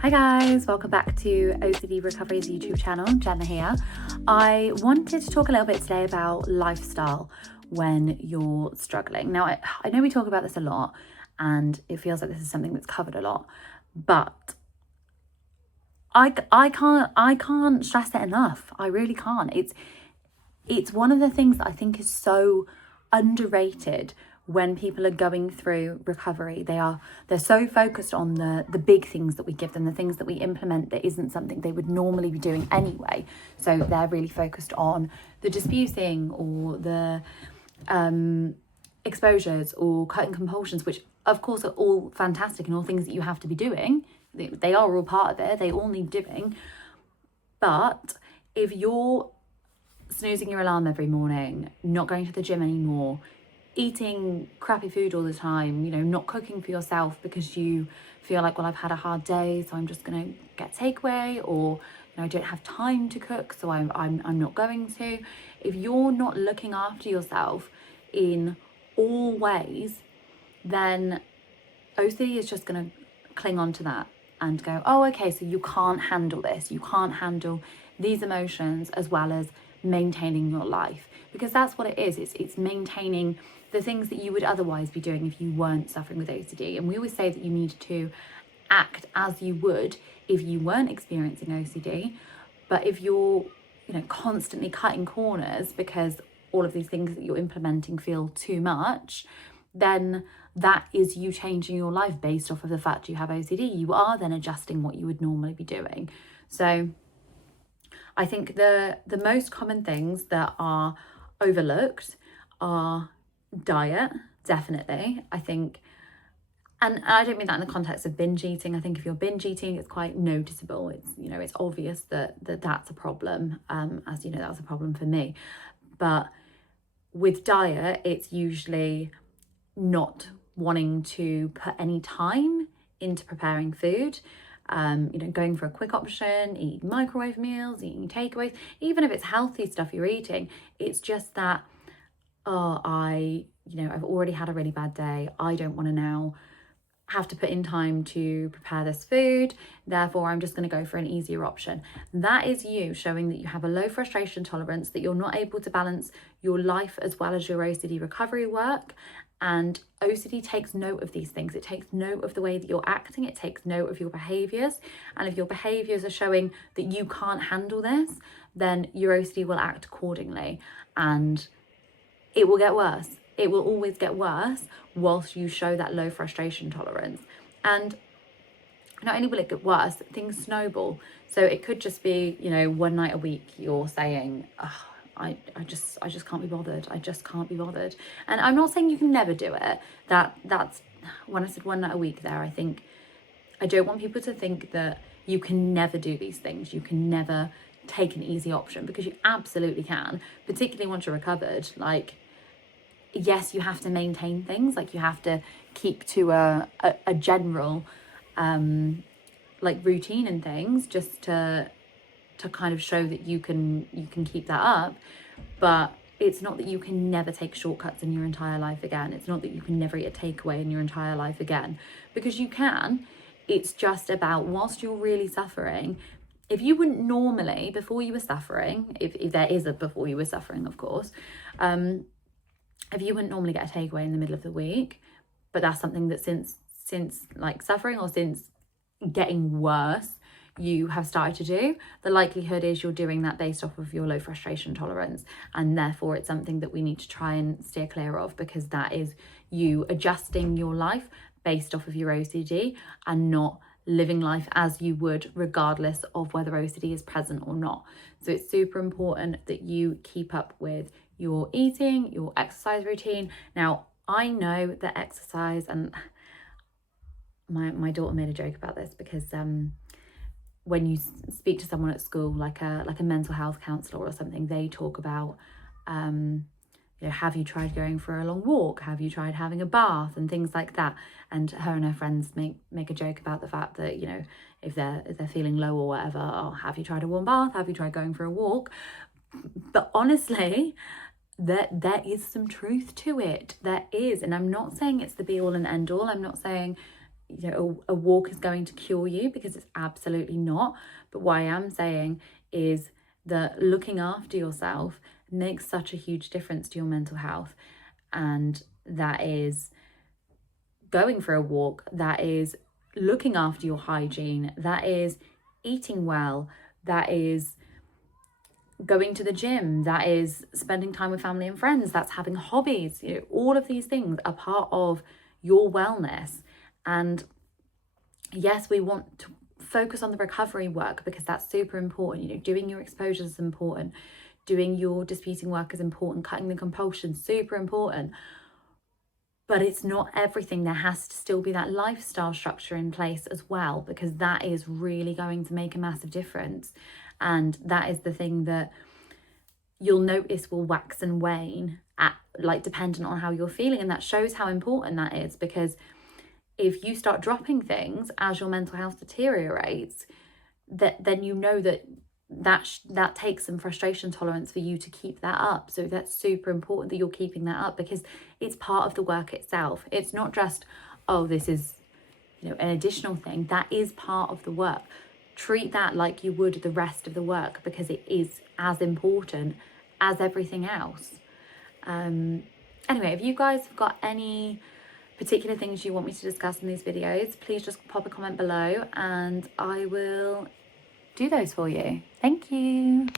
Hi guys, welcome back to OCD Recovery's YouTube channel. Gemma here. I wanted to talk a little bit today about lifestyle when you're struggling. Now, I know we talk about this a lot and it feels like this is something that's covered a lot, but I can't stress it enough. I really can't. It's one of the things that I think is so underrated when people are going through recovery. They're so focused on the big things that we give them, the things that we implement that isn't something they would normally be doing anyway. So they're really focused on the disputing or the exposures or cutting compulsions, which of course are all fantastic and all things that you have to be doing. They are all part of it. They all need doing. But if you're snoozing your alarm every morning, not going to the gym anymore, eating crappy food all the time, not cooking for yourself because you feel like, well, I've had a hard day, so I'm just going to get takeaway, or I don't have time to cook, so I'm not going to. If you're not looking after yourself in all ways, then OCD is just going to cling on to that and go, oh, okay, so you can't handle this. You can't handle these emotions as well as maintaining your life, because that's what it is. It's maintaining the things that you would otherwise be doing if you weren't suffering with OCD. And we always say that you need to act as you would if you weren't experiencing OCD. But if you're, constantly cutting corners because all of these things that you're implementing feel too much, then that is you changing your life based off of the fact you have OCD. You are then adjusting what you would normally be doing. So I think the most common things that are overlooked are diet, definitely. I think, and I don't mean that in the context of binge eating. I think if you're binge eating, it's quite noticeable. It's, it's obvious that that's a problem. As you know, that was a problem for me. But with diet, it's usually not wanting to put any time into preparing food. Going for a quick option, eating microwave meals, eating takeaways, even if it's healthy stuff you're eating, it's just that, I've already had a really bad day. I don't want to now have to put in time to prepare this food. Therefore, I'm just going to go for an easier option. That is you showing that you have a low frustration tolerance, that you're not able to balance your life as well as your OCD recovery work. And OCD takes note of these things. It takes note of the way that you're acting. It takes note of your behaviours. And if your behaviours are showing that you can't handle this, then your OCD will act accordingly. And it will get worse. It will always get worse whilst you show that low frustration tolerance. And not only will it get worse, things snowball. So it could just be, one night a week you're saying, I just can't be bothered. I just can't be bothered. And I'm not saying you can never do it. That's when I said one night a week there, I think I don't want people to think that you can never do these things. You can never take an easy option, because you absolutely can, particularly once you're recovered. Like, yes, you have to maintain things, like you have to keep to a general routine and things, just to kind of show that you can keep that up. But it's not that you can never take shortcuts in your entire life again. It's not that you can never eat a takeaway in your entire life again, because you can. It's just about, whilst you're really suffering, if you wouldn't normally, before you were suffering, if there is a before you were suffering, of course, if you wouldn't normally get a takeaway in the middle of the week, but that's something that since like suffering or since getting worse, you have started to do, the likelihood is you're doing that based off of your low frustration tolerance. And therefore it's something that we need to try and steer clear of, because that is you adjusting your life based off of your OCD and not living life as you would regardless of whether OCD is present or not. So it's super important that you keep up with your eating, your exercise routine. Now, I know that exercise, and my daughter made a joke about this, because when you speak to someone at school, like a mental health counsellor or something, they talk about, have you tried going for a long walk? Have you tried having a bath and things like that? And her and her friends make a joke about the fact that, if they're feeling low or whatever, have you tried a warm bath? Have you tried going for a walk? But honestly, there is some truth to it. There is. And I'm not saying it's the be all and end all. I'm not saying you know, a walk is going to cure you, because it's absolutely not. But what I am saying is that looking after yourself makes such a huge difference to your mental health. And that is going for a walk, that is looking after your hygiene, that is eating well, that is going to the gym, that is spending time with family and friends, that's having hobbies. You know, all of these things are part of your wellness. And yes, we want to focus on the recovery work because that's super important. You know, doing your exposures is important, doing your disputing work is important, cutting the compulsion, super important. But it's not everything. There has to still be that lifestyle structure in place as well, because that is really going to make a massive difference. And that is the thing that you'll notice will wax and wane at, like, dependent on how you're feeling. And that shows how important that is, because if you start dropping things as your mental health deteriorates, then you know that takes some frustration tolerance for you to keep that up. So that's super important that you're keeping that up, because it's part of the work itself. It's not just, oh, this is, you know, an additional thing. That is part of the work. Treat that like you would the rest of the work, because it is as important as everything else. Anyway, if you guys have got any particular things you want me to discuss in these videos, please just pop a comment below and I will do those for you. Thank you.